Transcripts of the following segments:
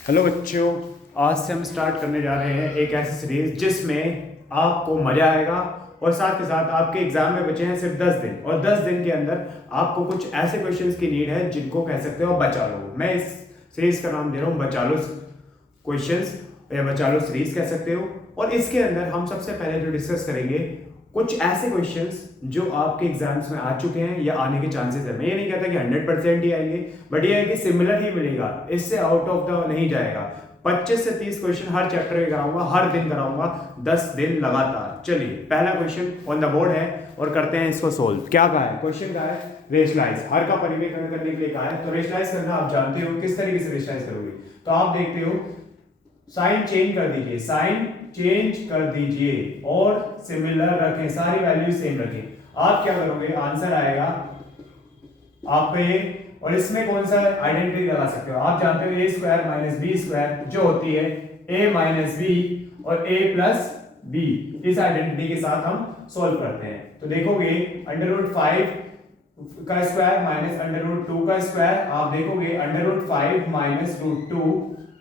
Hello बच्चों, आज से हम स्टार्ट करने जा रहे हैं एक ऐसी सीरीज जिसमें आपको मजा आएगा और साथ के साथ आपके एग्जाम में बचे हैं सिर्फ 10 दिन और 10 दिन के अंदर आपको कुछ ऐसे क्वेश्चंस की नीड है जिनको कह सकते हो बचा लो। मैं इस सीरीज का नाम दे रहा हूँ बचा लो क्वेश्चंस या बचा लो सीरीज कह सकते हो। और इसके अंदर हम सबसे पहले जो डिस्कस करेंगे कुछ ऐसे क्वेश्चंस जो आपके एग्जाम्स में आ चुके हैं या आने के चांसेस है। मैं ये नहीं कहता कि 100% ही आएंगे, बट ये है कि सिमिलर ही मिलेगा, इससे आउट ऑफ द नहीं जाएगा। 25 से 30 क्वेश्चन हर चैप्टर में कराऊंगा, हर दिन कराऊंगा, 10 दिन लगातार। चलिए, पहला क्वेश्चन ऑन द बोर्ड है और करते हैं इसको सोल्व। क्या कहा है क्वेश्चन? का है रेशलाइज, हर का परिमेयकरण करने के लिए कहा है। तो रेशलाइज करना आप जानते हो, किस तरीके से रेशलाइज करोगे। तो आप देखते हो, साइन चेंज कर दीजिए, साइन चेंज कर दीजिए और सिमिलर रखें, सारी वैल्यू सेम रखें। आप क्या करोगे, आंसर आएगा आप पे। और इसमें कौन सा आइडेंटिटी लगा सकते हो? आप जानते हो ए स्क्वायर माइनस बी स्क्वायर जो होती है ए माइनस बी और ए प्लस बी। इस आइडेंटिटी के साथ हम सॉल्व करते हैं। तो देखोगे √5 का स्क्वायर माइनस √2 का स्क्वायर, आप देखोगे √5 माइनस √2,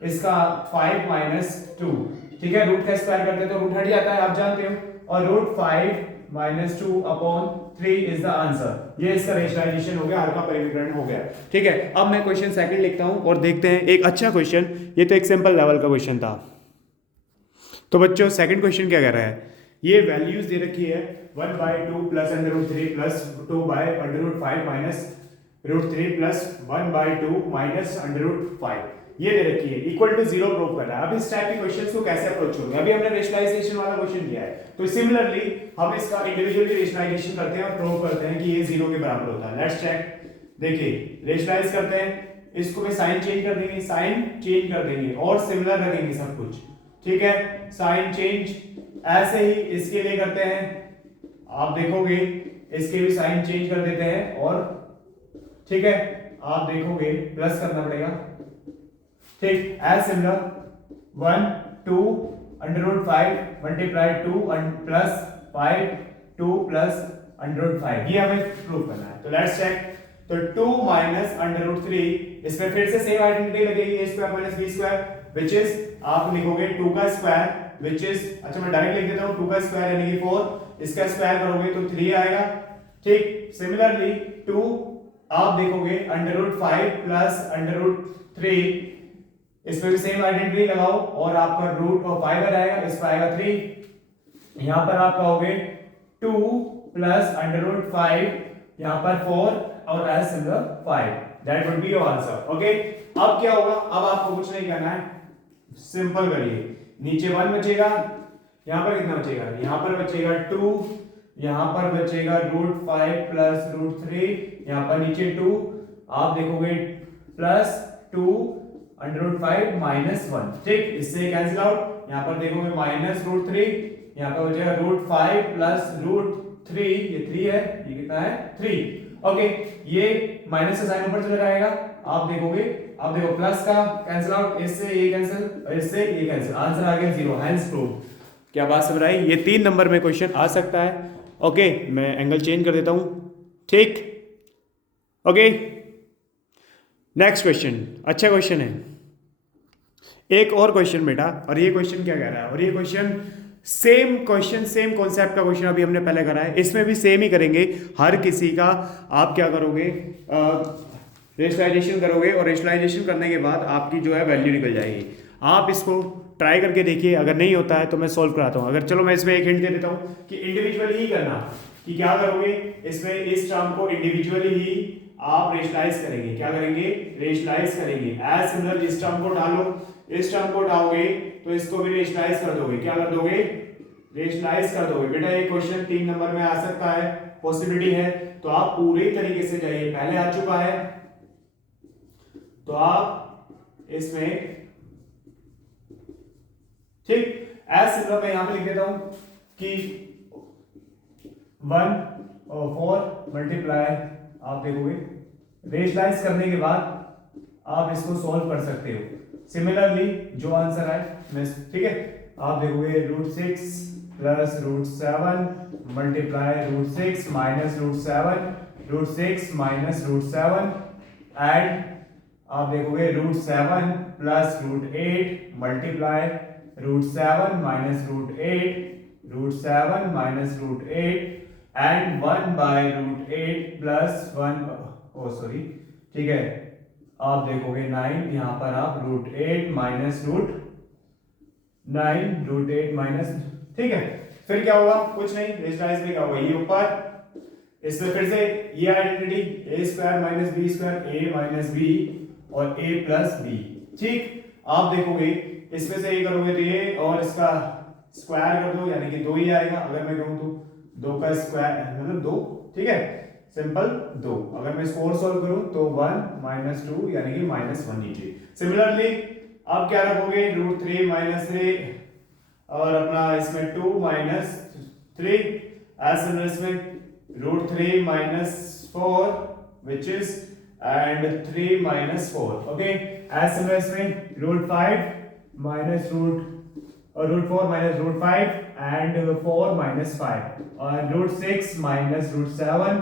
इसका 5 माइनस 2, ठीक है। रूट का स्क्वायर करते हैं तो रूट हट जाता है, आप जानते हो। और √5 minus 2 upon 3 is the answer. ये इसका रेशनलाइजेशन हो गया, हर का परिमेयकरण हो गया, ठीक है। अब मैं क्वेश्चन सेकंड लिखता हूं और देखते हैं एक अच्छा क्वेश्चन। ये तो एक सिंपल लेवल का क्वेश्चन था। तो बच्चों, सेकंड क्वेश्चन क्या कह रहा है? ये वैल्यूज दे रखी है 1/2 plus √3 plus 2/√5 minus √3 plus 1/2 minus √5, ये दे रखी है, इक्वल टू 0 प्रूव करना है। अब इस टाइप के क्वेश्चंस को कैसे अप्रोच करोगे? अभी हमने रेशनलाइजेशन वाला क्वेश्चन किया है, तो सिमिलरली हम इसका इंडिविजुअली रेशनलाइजेशन करते हैं और प्रूव करते हैं कि ये 0 के बराबर होता है। Let's check. देखिए, रेशनलाइज करते हैं, इसको भी साइन चेंज कर देंगे, साइन चेंज कर देंगे और सिमिलर रखेंगे सब कुछ, ठीक है। साइन चेंज ऐसे ही इसके लिए करते हैं, आप देखोगे इसके भी साइन चेंज कर देते हैं और ठीक है, आप देखोगे प्लस करना पड़ेगा, ठीक। As similar 1 2 √5 multiply 2 plus 5 2 plus √5, ये हमें प्रूव करना है। तो लेट्स चेक। तो 2 माइनस √3, इसमें फिर से सेम आइडेंटिटी लगेगी, a square minus b square, which is आप लिखोगे 2 का स्क्वायर, व्हिच इज, अच्छा मैं डायरेक्ट लिख देता हूं, 2 का स्क्वायर यानी कि 4, इसका स्क्वायर करोगे तो 3 आएगा, ठीक। सिमिलरली 2 आप देखोगे √5 प्लस √3, इसमें भी सेम आइडेंटिटी लगाओ और आपका √5 आ जाएगा, इस पर आएगा 3। यहां पर आप कहोगे 2 प्लस √5, यहां पर 4 और as similar 5, that would be your answer, okay. अब क्या होगा? अब आपको कुछ नहीं करना है, सिंपल करिए। नीचे 1 बचेगा, यहां पर कितना बचेगा? यहां पर बचेगा 2, यहां पर बचेगा √5 प्लस √3, यहां पर नीचे 2, आप देखोगे प्लस 2 √5 माइनस 1, ठीक। इससे कैंसिल आउट, यहां पर देखोगे माइनस √3, यहां पर बचेगा √5 प्लस √3, ये 3 है, ये कितना है 3, ओके। ये माइनस का साइन ऊपर चला जाएगा, आप देखोगे, आप देखो प्लस का कैंसिल आउट, इससे ये कैंसिल और इससे ये कैंसिल, आंसर आ गया 0, हेंस प्रूव। क्या बात समझ आई? ये 3 नंबर में क्वेश्चन आ सकता है, ओके। मैं एंगल चेंज कर देता हूं, ठीक, ओके। नेक्स्ट क्वेश्चन, अच्छा क्वेश्चन है। एक और क्वेश्चन बेटा, और ये क्वेश्चन क्या कह रहा है? और ये क्वेश्चन सेम कॉन्सेप्ट का क्वेश्चन अभी हमने पहले करा है, इसमें भी सेम ही करेंगे। हर किसी का आप क्या करोगे, रेशनलाइजेशन करोगे और रेशनलाइजेशन करने के बाद आपकी जो है वैल्यू निकल जाएगी। आप इसको ट्राई करके देखिए, अगर नहीं होता है तो मैं सॉल्व कराता हूँ। अगर चलो मैं इसमें एक हिंट दे देता हूँ कि इंडिविजुअली ही करना, कि क्या करोगे इसमें, इस टर्म को इंडिविजुअली ही आप रेशनलाइज करेंगे। क्या करेंगे? रेशनलाइज करेंगे। एज सिमिलर इस टर्म को डालो, इस टर्म को डालोगे तो इसको भी रेशनलाइज कर दोगे। क्या कर दोगे? रेशनलाइज कर दोगे। बेटा ये क्वेश्चन 3 नंबर में आ सकता है, पॉसिबिलिटी है, तो आप पूरी तरीके से जाइए। पहले आ चुका है तो आप इसमें, ठीक, एज सिमिलर मैं यहां पे लिख देता हूं कि 1 और 4 मल्टीप्लाई, आप देखोगे रेशनलाइज करने के बाद आप इसको सॉल्व कर सकते हो। सिमिलरली जो आंसर आए मैं, ठीक है, आप देखोगे √6 plus √7 multiply √6 minus √7, √6 minus √7 and आप देखोगे √7 plus √8 multiply √7 minus √8 minus √8 and 1/√8 plus 1 oh sorry ठीक है। आप देखोगे 9 यहाँ पर आप √8 माइनस √8 माइनस ठीक है। फिर क्या होगा, कुछ नहीं, रेशनलाइज में क्या होगा, ये ऊपर इसमें फिर से ये identity a² minus b² a minus b और a प्लस b। ठीक, आप देखोगे इसमें से ये करोगे तो ये और इसका स्क्वायर कर दो यानी कि 2 ही आएगा। अगर मैं कहूं तो 2 का स्क्वायर मतलब 2, ठीक है, सिंपल 2। अगर मैं इसको और सॉल्व करूं तो 1 माइनस 2 यानी कि -1 नीचे। सिमिलरली आप क्या रखोगे, √3 माइनस 3 और अपना इसमें 2 माइनस 3 एज इसमें √3 minus 4 which is and 3 minus 4 okay as similar इसमें √5 minus √4 minus √5 and 4 minus 5 और √6 minus √7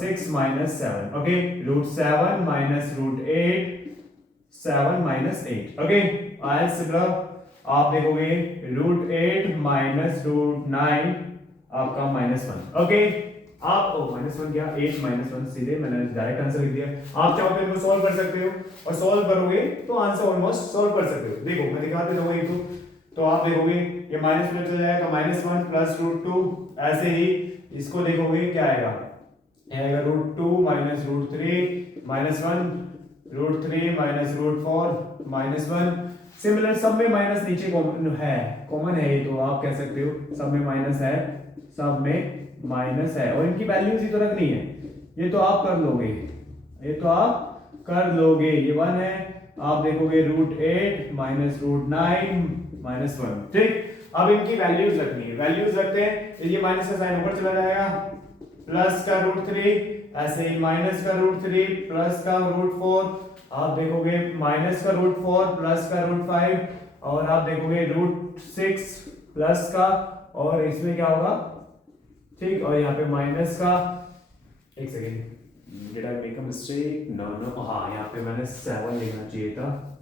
6 minus 7 okay √7 minus √8 7 minus 8 okay as similar आप देखोगे √8 minus √9 आपका -1 ओके। आप -1 क्या 8 -1 सीधे मैंने डायरेक्ट आंसर लिख दिया। आप चाहो तो इनको सॉल्व कर सकते हो और सॉल्व करोगे तो आंसर ऑलमोस्ट सॉल्व कर सकते हो। देखो मैं दिखा देता हूं एक तो आप देखोगे ये माइनस में चला जाएगा -1 प्लस √2 ऐसे ही इसको देखोगे क्या आएगा, आएगा √2 माइनस √3 -1 √3 माइनस √4 -1। सिमिलर सब में माइनस नीचे कॉमन है ये तो आप कह सकते हो सब में माइनस है, सब में माइनस है और इनकी वैल्यूज ही तो रखनी है। ये तो आप कर लोगे, ये तो आप कर लोगे। ये 1 है, आप देखोगे √8 माइनस √9 -1 ठीक। अब इनकी वैल्यूज रखनी है, वैल्यूज रखते हैं तो ये माइनस का साइन ऊपर चला जाएगा, प्लस का √3 ऐसे ही माइनस का √3 प्लस का √4 आप देखोगे माइनस का √4 प्लस का √5 और आप देखोगे √6 प्लस का और इसमें क्या होगा ठीक। और यहाँ पे माइनस का एक second did I make a mistake no हाँ यहाँ पे मैंने 7 लिखना चाहिए था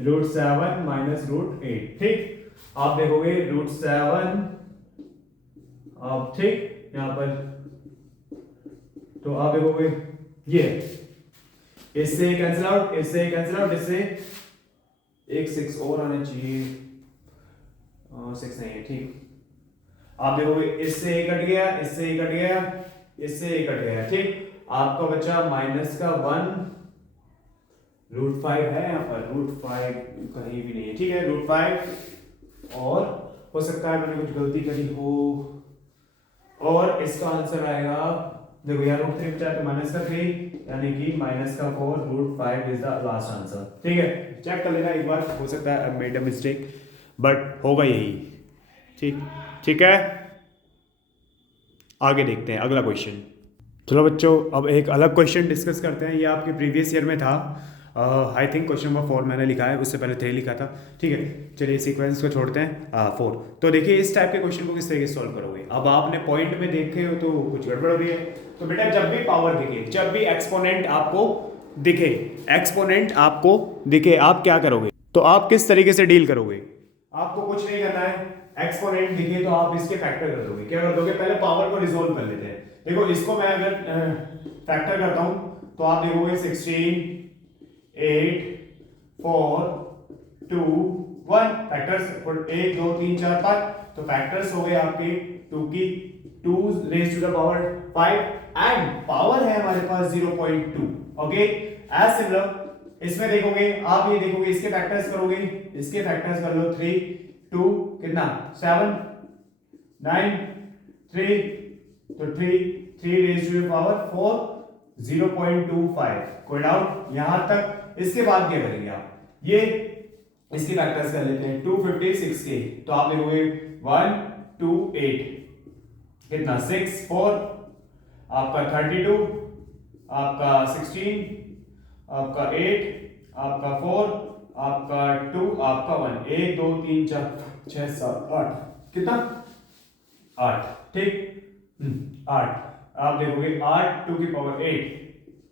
√7 माइनस √8 ठीक। आप देखोगे √7 आप ठीक यहाँ पर तो आप देखोगे ये इससे कैंसिल आउट, इससे कैंसिल आउट, इससे एक 6 और आने चाहिए 6 नहीं है ठीक। आप देखोगे इससे एक कट गया, इससे एक कट गया, इससे एक कट गया ठीक। आपका बचा माइनस का 1 √5 है यहाँ पर √5 कहीं भी नहीं है ठीक है √5 और हो सकता है मैंने कुछ गलती करी हो और इसका आंसर आएगा देखो यार √3 बचा तो माइनस का 3 यानी कि माइनस का 4 √5 इज द लास्ट आंसर ठीक है। चेक कर लेना एक बार, हो सकता है I made a mistake but होगा यही ठीक। ठीक है आगे देखते हैं अगला क्वेश्चन। चलो बच्चों अब एक अलग क्वेश्चन डिस्कस करते हैं। ये आपके प्रीवियस ईयर में था, आई थिंक क्वेश्चन नंबर 4 मैंने लिखा है, उससे पहले 3 लिखा था ठीक है। चलिए सीक्वेंस को छोड़ते हैं 4। तो देखिए इस टाइप के क्वेश्चन को किस तरीके से सॉल्व करोगे। अब आपने पॉइंट में देखे हो तो कुछ गड़बड़ हो रही है। तो बेटा जब भी पावर दिखे, जब भी एक्सपोनेंट आपको दिखे, एक्सपोनेंट आपको दिखे आप क्या करोगे, तो आप किस तरीके से डील करोगे। आपको कुछ नहीं करना है, एक्सपोनेंट दिखे तो आप इसके फैक्टर कर दोगे। क्या कर दोगे, पहले पावर को रिजोल्व कर लेते हैं। देखो इसको मैं अगर फैक्टर करता हूं तो आप देखोगे 16 8 4 2 1 फैक्टर्स 1 2 3 4 5 तो फैक्टर्स हो गए आपके 2 की 2 raise to the power 5 and power है हमारे पास 0.2 ओके। एज सिमिलर इसमें देखोगे आप, ये देखोगे इसके फैक्टर्स करोगे, इसके फैक्टर्स कर लो 3 2 कितना 7 9 3 तो 3 रेज टू द पावर 4 0.25 कोई डाउट यहां तक। इसके बाद क्या करेंगे आप, ये इसके फैक्टर्स कर लेते हैं 256 के तो आप देखोगे 1 2 8 कितना 6 4 आपका 32 आपका 16 आपका 8 आपका 4 आपका 2 आपका 1 1 2 3 4 6 7 8 कितना 8 ठीक 8 आप देखोगे 8 2 की पावर 8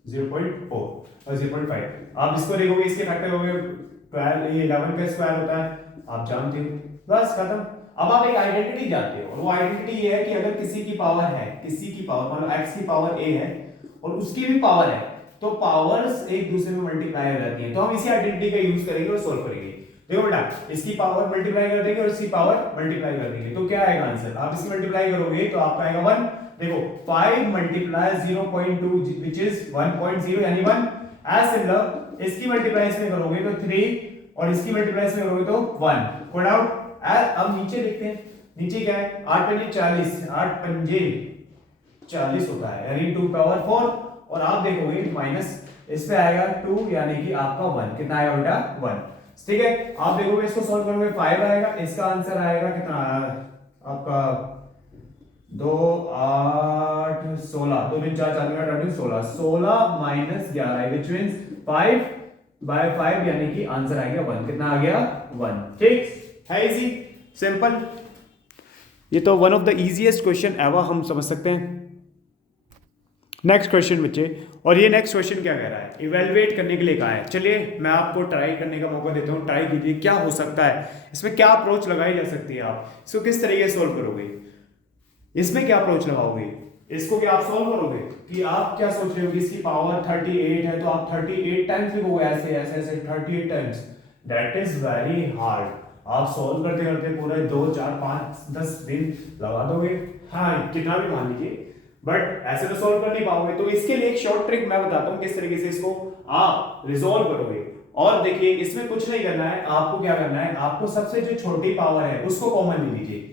0.4 और 0.5। आप इसको देखोगे, इसके फैक्टर हो गए 12, ये 11 का स्क्वायर होता है, आप जानते हो। बस खत्म। अब आप एक आइडेंटिटी जानते हो, और वो आइडेंटिटी ये है कि अगर किसी की पावर है, किसी की पावर मान लो x की पावर a है और उसकी भी पावर है, तो पावर्स एक दूसरे में मल्टीप्लाई हो जाती हैं। तो हम इसी आइडेंटिटी का यूज करेंगे और सोल्व करेंगे। देखो बेटा, इसकी पावर मल्टीप्लाई कर देंगे और इसकी पावर मल्टीप्लाई कर देंगे, तो क्या आएगा आंसर? आप इसकी मल्टीप्लाई करोगे तो आपका आएगा 1। देखो 5 मल्टीप्लाई 0.2 विच इज 1.0 यानी 1। एज सिमिलर इसकी मल्टीप्लाई इसमें करोगे तो 3 और इसकी मल्टीप्लाई इसमें करोगे तो 1। Code out. अब नीचे देखते हैं, नीचे क्या है? 8 पंजे 40, 8 पंजे 40 होता है यानी 2 पावर 4, और आप देखोगे माइनस इस पे आएगा 2 यानी कि आपका 1। कितना आएगा बेटा? 1। ठीक है, आप देखोगे इसको सॉल्व करोगे 5 आएगा, इसका आंसर आएगा कितना आपका 2 8 16, 2 3 4 4 8 16, 16 माइनस 11 विच मींस 5 बाय 5 यानी कि आंसर आ गया 1। कितना आ गया? 1। ठीक है, इजी सिंपल। ये तो one of the easiest question ever हम समझ सकते हैं। नेक्स्ट क्वेश्चन बच्चे, और ये नेक्स्ट क्वेश्चन क्या कह रहा है? इवेलुएट करने के लिए कहा है। चलिए मैं आपको ट्राई करने का मौका देता हूँ, ट्राई कीजिए क्या हो सकता है, इसमें क्या अप्रोच लगाई जा सकती है, आप इसको किस तरीके से सोल्व करोगे, इसमें क्या अप्रोच लगाओगे, इसको क्या आप सोल्व करोगे कि आप क्या सोच रहे हो कि इसकी पावर 38 है तो आप 38 टाइम्स लिखोगे, ऐसे ऐसे ऐसे 38 times. That is very hard. आप सोल्व करते करते पूरे 2 4 5 10 दिन लगा दोगे, हाँ कितना भी मान लीजिए, बट ऐसे तो सोल्व कर नहीं पाओगे। तो इसके लिए एक शॉर्ट ट्रिक मैं बताता हूं किस तरीके से इसको आप रिजॉल्व करोगे। और देखिए इसमें कुछ नहीं करना है, आपको क्या करना है, आपको सबसे जो छोटी पावर है उसको कॉमन ले लीजिए,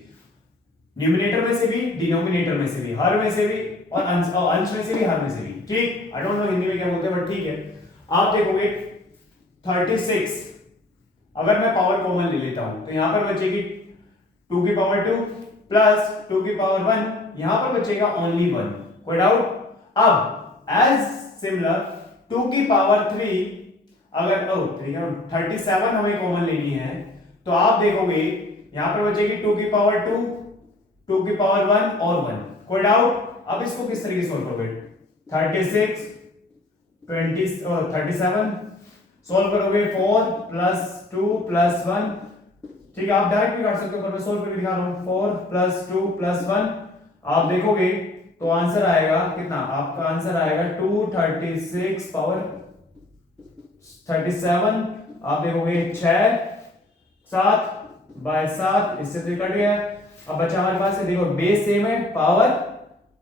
न्यूमिनेटर में से भी, डिनोमिनेटर में से भी, हर में से भी, और अंश में से भी, हर में से भी। ठीक, आई डोंट नो हिंदी में क्या बोलते हैं बट ठीक है। आप देखोगे 36, अगर मैं पावर कॉमन ले लेता हूं तो यहां पर बचेगी 2 की पावर 2 प्लस 2 की पावर 1, यहां पर बचेगा ओनली 1। कोई डाउट? अब एज सिमिलर 2 की पावर 3, अगर 37 हमें कॉमन लेनी है तो आप देखोगे यहां पर बचेगी 2 की पावर 2, 2 की पावर 1 और 1। कोई डाउट? अब इसको किस तरीके से सोल्व करोगे? 36 20 37 सोल्व करोगे 4 प्लस 2 प्लस 1। ठीक है, आप डायरेक्ट भी कर सकते हो पर मैं सोल्व करके दिखा रहा हूं। 4 प्लस 2 प्लस 1, आप देखोगे तो आंसर आएगा कितना? आपका आंसर आएगा 236 पावर 37। आप देखोगे 6 7 बाय 7, इससे तो कट गया। अब बचा हमारे पास, देखो बेस सेम है, पावर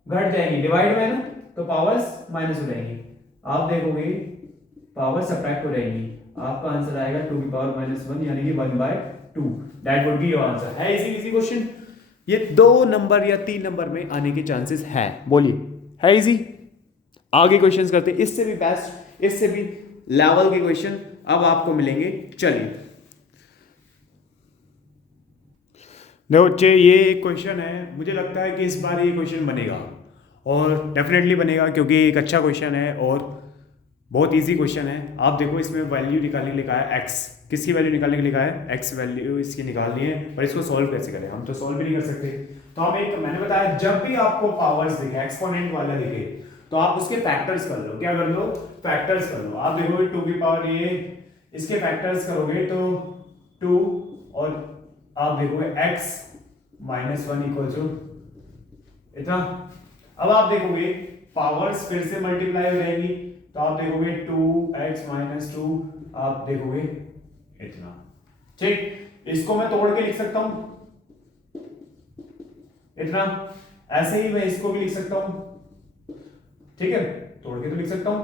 घट जाएगी, डिवाइड में ना तो पावर्स माइनस हो जाएंगी। आप देखोगे पावर सब्ट्रैक्ट हो जाएगी, आपका आंसर आएगा 2 की पावर -1 यानी कि 1/2। That would be your answer. है इजी क्वेश्चन, ये 2 नंबर या 3 नंबर में आने के चांसेस है, बोलिए है इजी। आगे क्वेश्चंस करते हैं, इससे भी बेस्ट, इससे भी लेवल के क्वेश्चन अब आपको मिलेंगे। चलिए देखो बच्चे, ये एक क्वेश्चन है, मुझे लगता है कि इस बार ये क्वेश्चन बनेगा और डेफिनेटली बनेगा क्योंकि एक अच्छा क्वेश्चन है और बहुत इजी क्वेश्चन है। आप देखो इसमें वैल्यू निकालने के लिए लिखा है x, किसकी वैल्यू निकालने के लिए लिखा है? x वैल्यू इसकी निकालनी है, पर इसको सॉल्व कैसे करें? हम तो सॉल्व भी नहीं कर सकते। तो हम एक, मैंने बताया जब भी आपको पावर्स दिखे, एक्सपोनेंट वाला दिखे, तो आप उसके फैक्टर्स कर लो। क्या कर लो? फैक्टर्स कर लो। आप देखोगे 2 की पावर ये, इसके फैक्टर्स करोगे तो 2, और आप देखोगे x -1 इक्वल टू इतना। अब आप देखोगे पावर्स फिर से मल्टीप्लाई हो जाएगी, तो आप देखोगे 2x -2, आप देखोगे इतना। ठीक, इसको मैं तोड़ के लिख सकता हूं इतना, ऐसे ही मैं इसको भी लिख सकता हूं। ठीक है, तोड़ के तो लिख सकता हूं,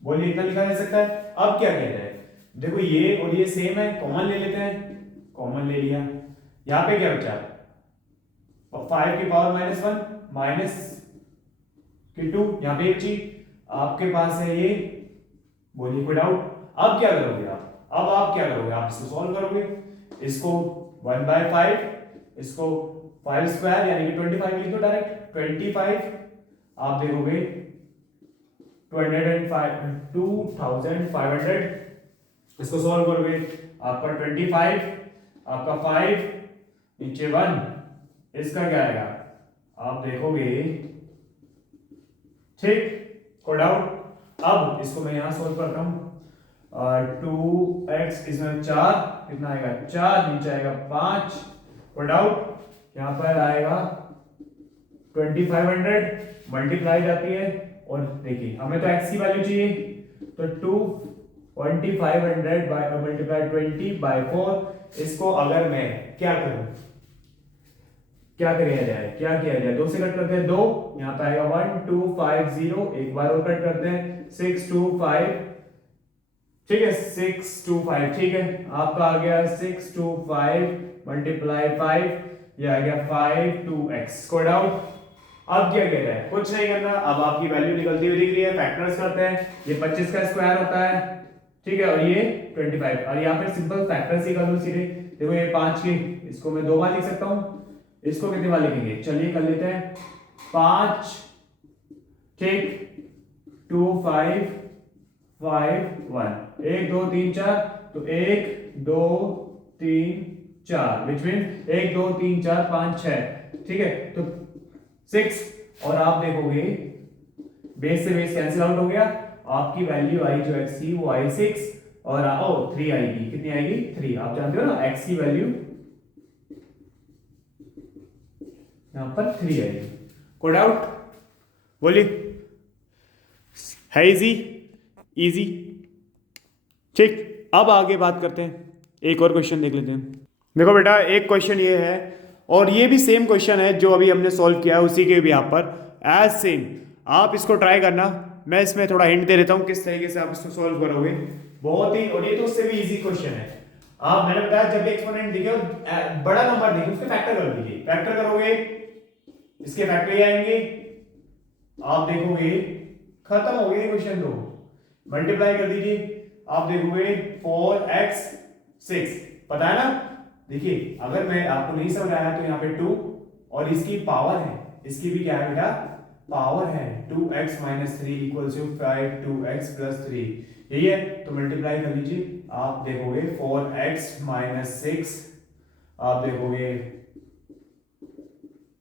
बोलिए इतना लिखा जा सकता है। अब क्या कहते हैं, देखो ये और ये सेम है, कॉमन ले लेते हैं, कॉमन ले लिया, यहां पे क्या बचा? 5 की पावर -1 माइनस की 2, यहां पे एक चीज आपके पास है ये, बोलिए कोई डाउट? अब क्या करोगे आप? अब आप क्या करोगे? आप इसको सॉल्व करोगे, इसको 1/5, इसको 5 स्क्वायर यानी कि 25 लिख दो डायरेक्ट, 25। आप देखोगे 2500, इसको सॉल्व करोगे, आपका 25, आपका 5 नीचे 1, इसका क्या आएगा? आप देखोगे ठीक, कोड आउट। अब इसको मैं यहाँ सोल्व करता हूँ। 2x इसमें 4 कितना आएगा 4, नीचे आएगा 5, कोड आउट। यहाँ पर आएगा 2500 मल्टीप्लाई जाती है, और देखिए हमें तो x की वैल्यू चाहिए, तो 2500 बाय मल्टीप्लाई 20/4। इसको अगर मैं क्या करूं, क्या किया जाए 2 से कट करते हैं 2, यहाँ पे आएगा 1250, एक बार और कट करते हैं 625, ठीक है 625, ठीक है आपका आ गया 625 मल्टीप्लाई 5, ये आ गया 52x, कोड आउट। अब क्या कह रहा है, कुछ नहीं करना, अब आपकी वैल्यू निकलती हुई दिख रही है, फैक्टर्स करते हैं, ये 25 का स्क्वायर होता है, ठीक है, और ये 25, और यहाँ पे सिंपल फैक्टर्स ही कर लो सीधे। देखो ये 5 की, इसको मैं 2 बार लिख सकता हूँ, इसको कितनी बार लिखेंगे, चलिए कर लेते हैं 5, ठीक 2 5 5 1, 1 2 3 4, तो 1 2 3 4, विच मीन 1 2 3 4 5 6, ठीक है, तो 6, और आप देखोगे बेस से बेस कैंसिल आउट हो गया, आपकी वैल्यू आई जो x की वो आई 6, और 3 आएगी, कितनी आएगी 3, आप जानते हो ना x की वैल्यू यहां पर 3 आएगी, कोड आउट। बोलिए, है इजी, ठीक। अब आगे बात करते हैं, एक और क्वेश्चन देख लेते हैं। देखो बेटा, एक क्वेश्चन ये है, और ये भी सेम क्वेश्चन है जो अभी हमने सॉल्व किया है, उसी के भी यहाँ पर एज सेम, आप इसको ट्राई करना। मैं इसमें थोड़ा हिंट दे देता हूँ किस तरीके से आप इसको सॉल्व करोगे, बहुत ही, और ये तो उससे भी इजी क्वेश्चन है। आप, मैंने बताया जब भी एक्सपोनेंट दिखे और बड़ा नंबर दिखे उसके फैक्टर कर दीजिए, फैक्टर करोगे इसके फैक्टर ही आएंगे, आप देखोगे खत्म हो गया क्वेश्चन, तो मल्टीप्लाई कर दीजिए, आप देखोगे 4x 6, पता है ना। देखिए अगर मैं आपको नहीं समझ आया तो यहाँ पे 2, और इसकी पावर है, इसकी भी क्या है बेटा, पावर है, 2x - 3 इक्वल्स टू 5 2x + 3, यही है, तो मल्टीप्लाई कर लीजिए, आप देखोगे 4x - 6, आप देखोगे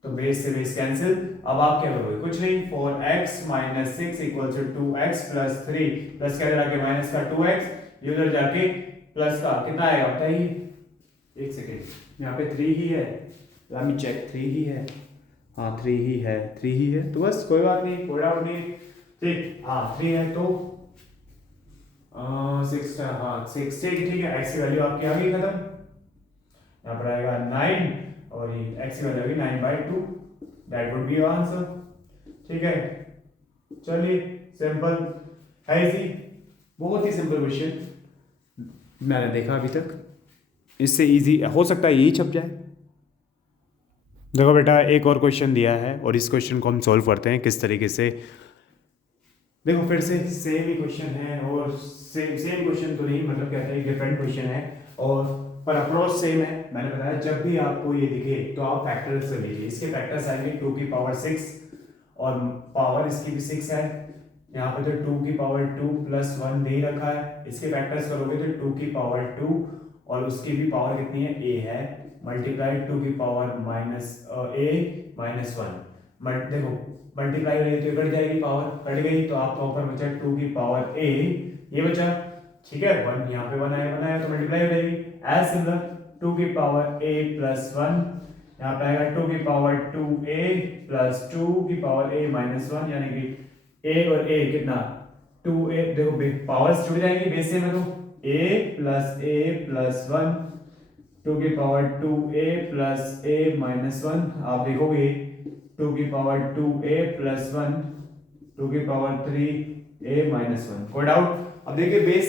तो बेस से बेस कैंसिल, अब आप क्या करोगे, कुछ नहीं, 4x - 6 equals to 2x + 3, plus का जाके माइनस का 2x, ये उधर जाके प्लस का कितना आएगा बताइए, एक सेकेंड, यहाँ पे 3 ही है, लेट मी चेक, 3 ही है, हाँ 3 ही है, तो बस कोई बात नहीं, कोई डाउट नहीं, ठीक, हाँ 3 है, तो 6, हाँ 6, ठीक है, x की वैल्यू आपकी आ गई खत्म, यहाँ पर आएगा 9, और ये x की वैल्यू आ गई 9/2, that would be your answer, ठीक है। चलिए सिंपल है, इजी, बहुत ही सिंपल क्वेश्चन मैंने देखा अभी तक, इससे इजी हो सकता है यही छप जाए। देखो बेटा, एक और क्वेश्चन दिया है, और इस क्वेश्चन को हम सॉल्व करते हैं किस तरीके से। देखो फिर से सेम ही क्वेश्चन है, और सेम क्वेश्चन तो नहीं, मतलब कहते हैं डिफरेंट क्वेश्चन है, और पर अप्रोच सेम है। मैंने बताया जब भी आपको ये दिखे तो आप फैक्टर्स से लीजिए, इसके फैक्टर्स आएंगे 2 की पावर 6, और पावर इसकी भी 6 है, यहाँ पे तो 2 की पावर 2 + 1 दे ही रखा है, इसके फैक्टर्स करोगे तो 2 की पावर 2, और उसकी भी पावर कितनी है, a है, मल्टीप्लाई 2 की पावर -a - 1, देखो मल्टीप्लाई हो रही है तो कट जाएगी, पावर कट गई, तो आपका ऊपर बचा 2 की पावर a, ये बचा, ठीक है, 1 यहाँ पे 1 आया तो मल्टीप्लाई हो जाएगी, एज सिमिलर 2 की पावर a + 1, यहाँ पे आएगा 2 की पावर 2a + 2 की पावर a - 1, यानी कि a और a कितना 2a, देखो पावर्स जुड़ जाएंगी बेस से में, तो a + 1, 2 की पावर 2a + a - 1, आप देखोगे 2 की पावर 2a + 1, 2 की पावर 3a - 1, कोई डाउट। अब देखिए बेस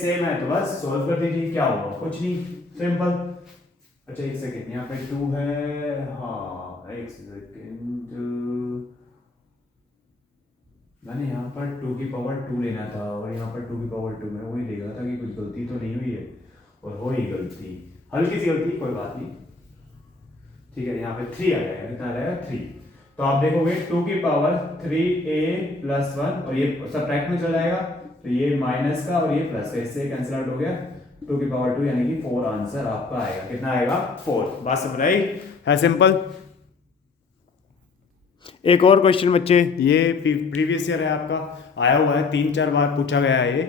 सेम है, तो बस सॉल्व कर दीजिए, क्या होगा, कुछ नहीं, सिंपल। अच्छा एक सेकेंड, यहाँ पे 2 है, हाँ एक सेकेंड, मैंने यहाँ पर 2 की पावर 2 लेना था, और यहाँ पर 2 की पावर 2 में वही देख रहा था कि कुछ गलती तो नहीं हुई है, और हो ही गलती, हल्की सी गलती, कोई बात नहीं, ठीक है। यहाँ पे 3 आ जाएगा, कितना आ जाएगा 3, तो आप देखोगे 2 की पावर 3a + 1, और ये सबट्रैक्ट में चल जाएगा, तो ये माइनस का और ये प्लस का, इससे कैंसिल आउट हो गया, 2 की पावर 2 यानी कि 4 आंसर आपका आएगा, कितना आएगा 4, बात समझ आई, है सिंपल। एक और क्वेश्चन बच्चे, ये प्रीवियस ईयर है आपका, आया हुआ है, 3-4 बार पूछा गया है ये।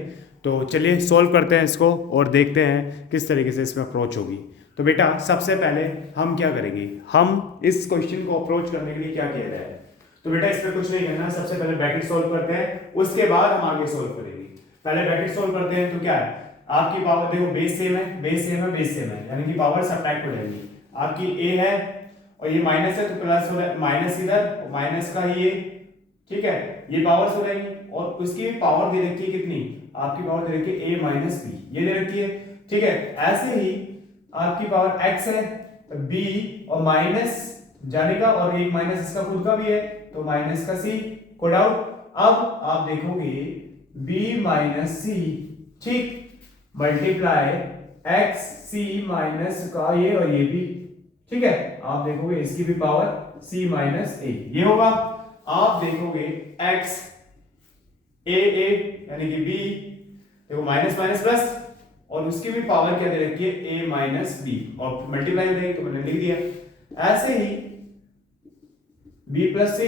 तो चलिए सॉल्व करते हैं इसको और देखते हैं किस तरीके से इसमें अप्रोच होगी। तो बेटा सबसे पहले हम क्या करेंगे, हम इस क्वेश्चन को अप्रोच करने के लिए क्या किया जाए। तो बेटा इसमें कुछ नहीं करना, सबसे पहले ब्रैकेट सॉल्व करते हैं, उसके बाद हम आगे सॉल्व करेंगे। पहले ब्रैकेट सॉल्व करते हैं। तो क्या है, आपकी पावर देखो बेस सेम है, बेस सेम है, बेस सेम है, यानी कि पावर सब्ट्रैक्ट हो जाएगी। आपकी ए है और ये माइनस है, तो प्लस हो रहा है, माइनस इधर और माइनस का ही ये, ठीक है, ये पावर्स हो रहेंगी। और उसकी पावर दे रखी है कितनी, आपकी पावर दे रखी है a माइनस बी, ये दे रखी है, ठीक है। ऐसे ही आपकी पावर x है, b और माइनस जाने का और एक माइनस इसका खुद का भी है, तो माइनस का c कोड आउट। अब आप देखोगे b माइनस सी, ठीक, मल्टीप्लाई x c माइनस का ये और ये भी, ठीक है। आप देखोगे इसकी भी पावर c माइनस ए, ये होगा। आप देखोगे x a यानी कि b, देखो माइनस माइनस प्लस, और उसकी भी पावर क्या दे रखी है a माइनस बी, और मल्टीप्लाई हो जाएगी तो मैंने लिख दिया। ऐसे ही b प्लस सी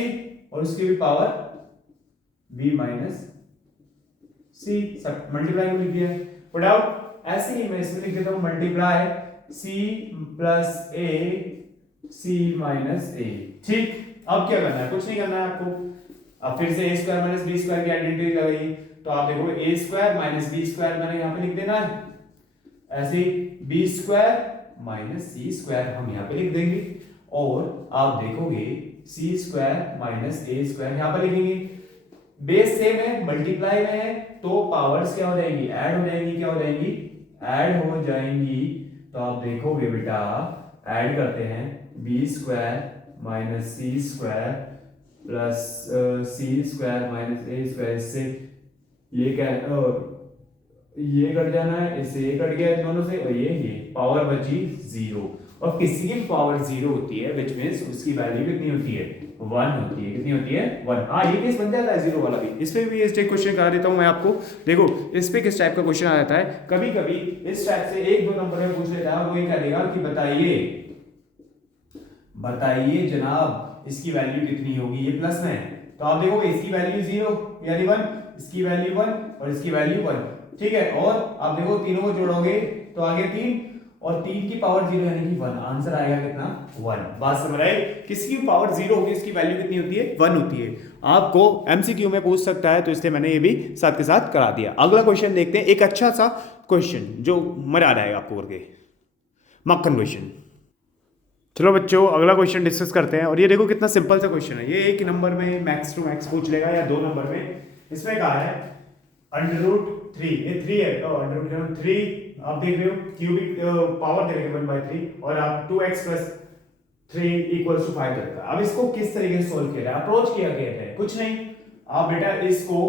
और उसकी भी पावर b माइनस सी, सब मल्टीप्लाई में लिख दिया, पुट आउट। ऐसे ही मैं इसमें लिख देता हूं multiply c plus a c minus a, ठीक। अब क्या करना है, कुछ नहीं करना है आपको। अब फिर से a square minus B square की आइडेंटिटी लगाइए, तो आप देखोगे a square minus B square मैंने यहाँ पे लिख देना है, ऐसे ही b square minus c square हम यहाँ पे लिख देंगे, और आप देखोगे c square minus a square यहाँ पे लिखेंगे। बेस सेम है, मल्टीप्लाई में है, तो पावर्स क्या हो जाएंगी, ऐड हो जाएंगी, क्या हो जाएंगी, ऐड हो जाएंगी। तो आप देखोगे बेटा, ऐड करते हैं b स्क्वायर माइनस सी स्क्वायर प्लस सी स्क्वायर माइनस ए स्क्वायर, इससे ये क्या ये कट जाना है, इससे ये कट गया दोनों से, और ये पावर बची 0। और किसी की पावर 0 होती है विच मींस उसकी वैल्यू कितनी होती है, 1 होती है। कितनी होती है, 1। हाँ ये केस बन जाता है 0 वाला भी। इस पे भी इस टाइप क्वेश्चन करा देता हूं मैं आपको। देखो इस पे किस टाइप का क्वेश्चन आ जाता है, कभी कभी इस टाइप से 1-2 नंबर में पूछ लेता है, वो ये क्या देगा कि बताइए जनाब इसकी वैल्यू कितनी होगी, ये प्लस में है, तो आप देखोगे इसकी वैल्यू 0 यानी 1, इसकी वैल्यू 1 और इसकी वैल्यू 1, ठीक है। और आप देखो तीनों को जोड़ोगे तो आगे 3 और 3 की पावर 0 यानी कि 1, आंसर आएगा कितना, 1। बात समझ आई, किसी की पावर 0 होगी इसकी वैल्यू कितनी होती है, 1 होती है। आपको एमसीक्यू में पूछ सकता है, तो इसलिए मैंने ये भी साथ के साथ करा दिया। अगला क्वेश्चन देखते हैं, एक अच्छा सा क्वेश्चन जो मजा आ जाएगा आपको करके, मक्खन क्वेश्चन। चलो बच्चों अगला क्वेश्चन डिस्कस करते हैं। और ये देखो कितना सिंपल सा क्वेश्चन है, ये 1 नंबर में मैक्स टू मैक्स पूछ लेगा या 2 नंबर में। इसमें कहा है √3, ये 3 है तो √3 आप देख रहे हो, क्यूबिक पावर दे रहे हैं 1/3, और आप 2x + 3 = 5 करता है। अब इसको किस तरीके से सोल्व किया जाए, अप्रोच किया गया है, कुछ नहीं। आप बेटा इसको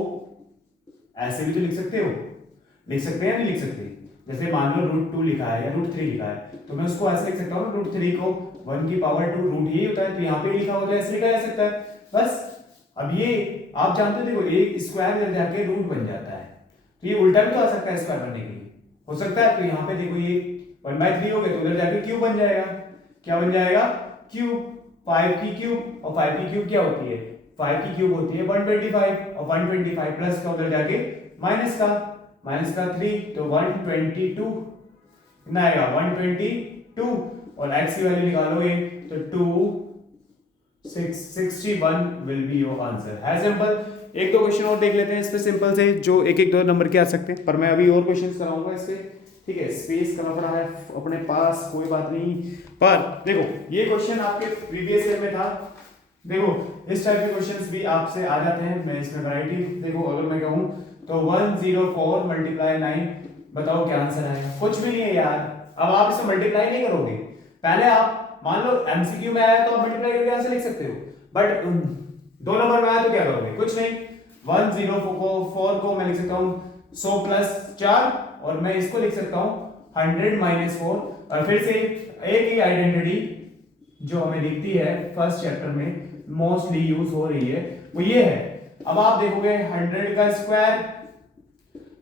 ऐसे भी तो लिख सकते हो, लिख सकते हैं नहीं लिख सकते, जैसे मान लो √2 लिखा है या √3 लिखा है, तो मैं उसको ऐसे लिख सकता हूँ, √3 को 1 की पावर 2 रूट यही होता है, तो यहाँ पे लिखा होता है, ऐसे लिखा जा सकता है बस। अब ये आप जानते हो, देखो एक स्क्वायर इधर जाके रूट बन जाता है, तो ये उल्टा भी तो आ सकता है स्क्वायर बनने के लिए, हो सकता है। तो यहाँ पे देखो ये 1/3 हो गए, तो उधर जाके क्यूब बन जाएगा, क्या बन जाएगा, क्यूब। 5 की क्यूब, और 5 की क्यूब क्या होती है, 5 की क्यूब होती है 125, और 125 प्लस का उधर जाके माइनस का 3, तो 122 कितना आएगा, 122, और x की वैल्यू निकालोगे तो 261 विल बी योर आंसर। है सिंपल। एक दो क्वेश्चन और देख लेते हैं इस पे सिंपल से, जो एक एक 2 नंबर के आ सकते हैं, पर मैं अभी और क्वेश्चंस कराऊंगा इस पे, ठीक है। स्पेस कम पड़ा है अपने पास, कोई बात नहीं। पर देखो ये क्वेश्चन आपके प्रीवियस ईयर में था, देखो इस टाइप के क्वेश्चंस भी आपसे आ जाते हैं। मैं इसमें वैरायटी देखो, अगर मैं कहूं तो 104 × 9, बताओ क्या आंसर आएगा, कुछ भी नहीं है यार। अब आप इसे मल्टीप्लाई नहीं करोगे, पहले आप मान लो एमसीक्यू में आया तो आप मल्टीप्लाई करके आंसर लिख सकते हो, बट 2 नंबर में आया तो क्या करोगे, कुछ नहीं। 104 को मैं लिख सकता हूं 100 + 4, और मैं इसको लिख सकता हूं 100 - 4। और फिर से एक ही आइडेंटिटी जो हमें दिखती है फर्स्ट चैप्टर में, मोस्टली यूज हो रही है, वो ये है। अब आप देखोगे 100 का स्क्वायर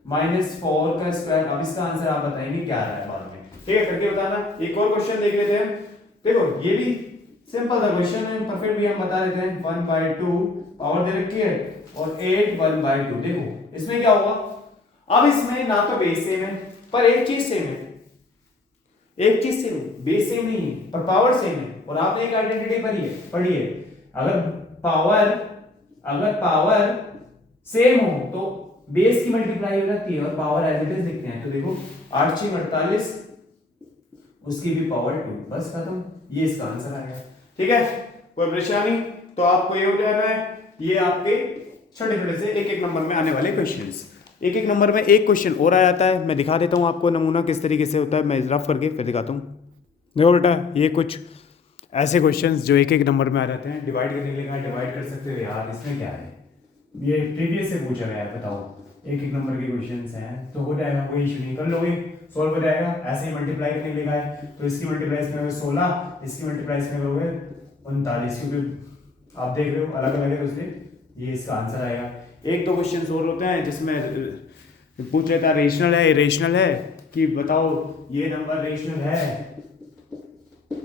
-4 का स्क्वायर, अब इसका आंसर आप बताएंगे क्या आ रहा है बाद में, ठीक है, करके बताना। एक और क्वेश्चन देख लेते हैं। देखो ये भी सिंपल सा क्वेश्चन है, परफेक्ट भी हम बता देते हैं। 1/2 पावर दे रखी है और 8 1/2। देखो इसमें क्या होगा, अब इसमें ना तो बेस सेम है पर एक चीज सेम है, एक चीज सेम है, बेस सेम नहीं है पर पावर सेम है। और आपने एक आइडेंटिटी पढ़ी है, अगर पावर सेम हो तो बेस की मल्टीप्लाई हो जाती है और पावर एज इट इज लिखते हैं। तो देखो 8 6 48, उसकी भी पावर 2, बस खत्म, ये इसका आंसर आएगा। ठीक है, कोई परेशानी? तो आपको ये हो जाना है, ये आपके छोटे छोटे से एक एक नंबर में आने वाले क्वेश्चंस। एक एक नंबर में एक क्वेश्चन और आ जाता है, मैं दिखा देता हूँ आपको नमूना किस तरीके से होता है, मैं रफ करके फिर दिखाता हूँ। देखो बेटा, ये कुछ ऐसे क्वेश्चंस जो एक एक नंबर में आ जाते हैं। डिवाइड करने के लिए डिवाइड कर सकते हो यार, इसमें क्या है, ये प्रीवियस से पूछा गया है, बताओ। एक एक नंबर के क्वेश्चंस हैं तो हो जाएगा, कोई इशू नहीं, कर लोगे, सॉल्व हो जाएगा। ऐसे ही मल्टीप्लाई करने लिखा है तो इसकी मल्टीप्लाई इसमें 16, इसकी मल्टीप्लाई इसमें करोगे 39, क्योंकि आप देख रहे हो अलग अलग है तो इसलिए ये इसका आंसर आएगा। एक दो क्वेश्चन और होते हैं जिसमें पूछ लेता है रेशनल है इरेशनल है, कि बताओ ये नंबर रेशनल है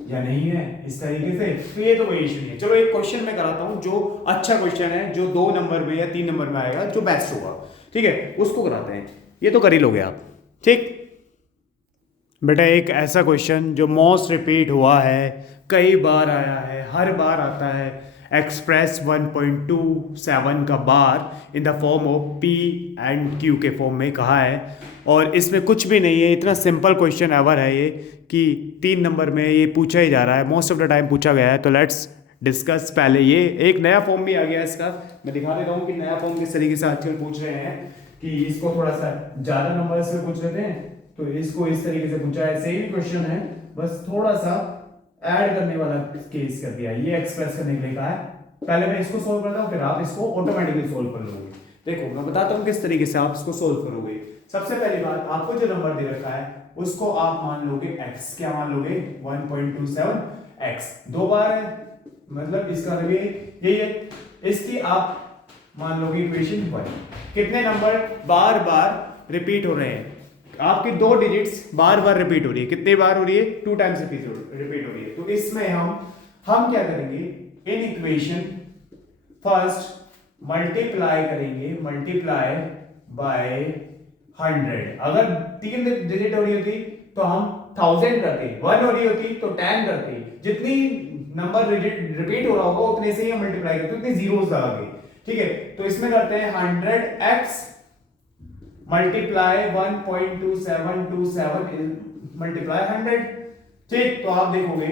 या नहीं है, इस तरीके से। तो ये तो कोई इशू नहीं है। चलो एक क्वेश्चन मैं कराता हूँ जो अच्छा क्वेश्चन है, जो 2 नंबर में या 3 नंबर में आएगा, जो बेस्ट होगा, ठीक है, उसको कराते हैं। ये तो कर ही लोगे आप, ठीक बेटा। एक ऐसा क्वेश्चन जो मोस्ट रिपीट हुआ है, कई बार आया है, हर बार आता है, एक्सप्रेस 1.27 का bar in the form of p and q के फॉर्म में कहा है, और इसमें कुछ भी नहीं है, इतना सिंपल क्वेश्चन एवर है ये कि 3 नंबर में ये पूछा ही जा रहा है, मोस्ट ऑफ द टाइम पूछा गया है। तो लेट्स डिस्कस। पहले ये एक नया फॉर्म भी आ गया है इसका, मैं दिखा देता हूँ कि नया फॉर्म किस तरीके से आजकल पूछ रहे हैं, कि इसको थोड़ा सा ज़्यादा नंबर से पूछ लेते हैं, तो इसको इस तरीके से पूछा है, सेम क्वेश्चन है, बस थोड़ा सा ऐड करने वाला केस कर दिया, ये एक्सप्रेस करने के लिए कहा है। पहले मैं इसको सोल्व करता हूँ, फिर आप इसको ऑटोमेटिकली सोल्व कर लोगे। देखो मैं बताता हूँ किस तरीके से आप इसको सोल्व करोगे। सबसे पहली बात, आपको जो नंबर दे रखा है उसको आप मान लोगे x, क्या मान लोगे 1.27 x, 2 बार है, मतलब इसका मतलब यही है, इसकी आप मान लोगे इक्वेशन 1। कितने नंबर बार बार रिपीट हो रहे हैं, आपकी 2 डिजिट्स बार बार रिपीट हो रही है, कितने बार हो रही है, 2 टाइम्स रिपीट हो रही है। तो इसमें हम क्या करेंगे, इन इक्वेशन फर्स्ट मल्टीप्लाई करेंगे, मल्टीप्लाई बाय 100। अगर 3 डिजिट हो रही होती तो हम 1000 करते, 1 हो रही होती तो 10 करते, जितनी नंबर रिपीट हो रहा होगा उतने से ही हम मल्टीप्लाई करते, उतने जीरोस लगा के, ठीक है। तो इसमें करते हैं 100x मल्टीप्लाई 1.2727 मल्टीप्लाई 100, ठीक। तो आप देखोगे,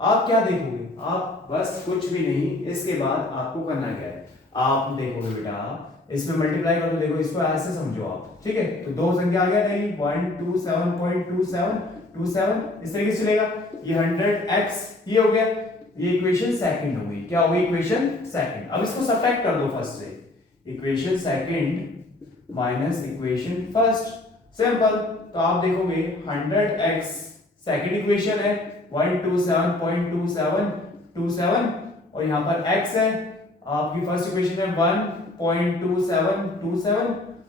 आप क्या देखोगे, आप बस कुछ भी नहीं, इसके बाद आपको करना क्या है, आप देखोगे बेटा, इसमें मल्टीप्लाई करो, देखो इसको ऐसे समझो आप, ठीक है। तो 2 संख्या आ गया नहीं, 127.27 इस तरीके से चलेगा, ये 100x ये हो गया, ये इक्वेशन सेकंड हो गई, क्या हो गई, इक्वेशन सेकंड। अब इसको सब्ट्रैक्ट कर दो फर्स्ट से, equation second minus equation first, simple. तो आप देखोगे 100x सेकंड इक्वेशन है, 127.27 और यहां पर x है, आपकी फर्स्ट इक्वेशन है 1.2727।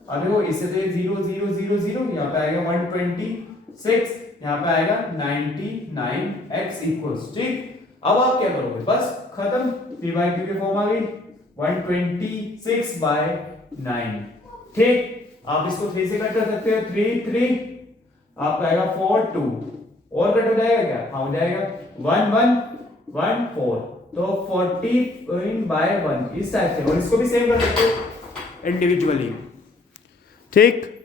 अब देखो इससे तो 0 0 0 0, यहां पे आएगा 126, यहां पे आएगा 99x इक्वल्स, ठीक। अब आप क्या करोगे, बस खत्म, p by q की फॉर्म आ गई 126/9, ठीक। आप इसको 3 से कट कर सकते हो, 3 3, आपका आएगा 4 2, और कट हो जाएगा क्या, हाँ हो जाएगा 1 1 1 4, तो 40/1 इस टाइप से। और इसको भी सेव कर सकते हो इंडिविजुअली, ठीक।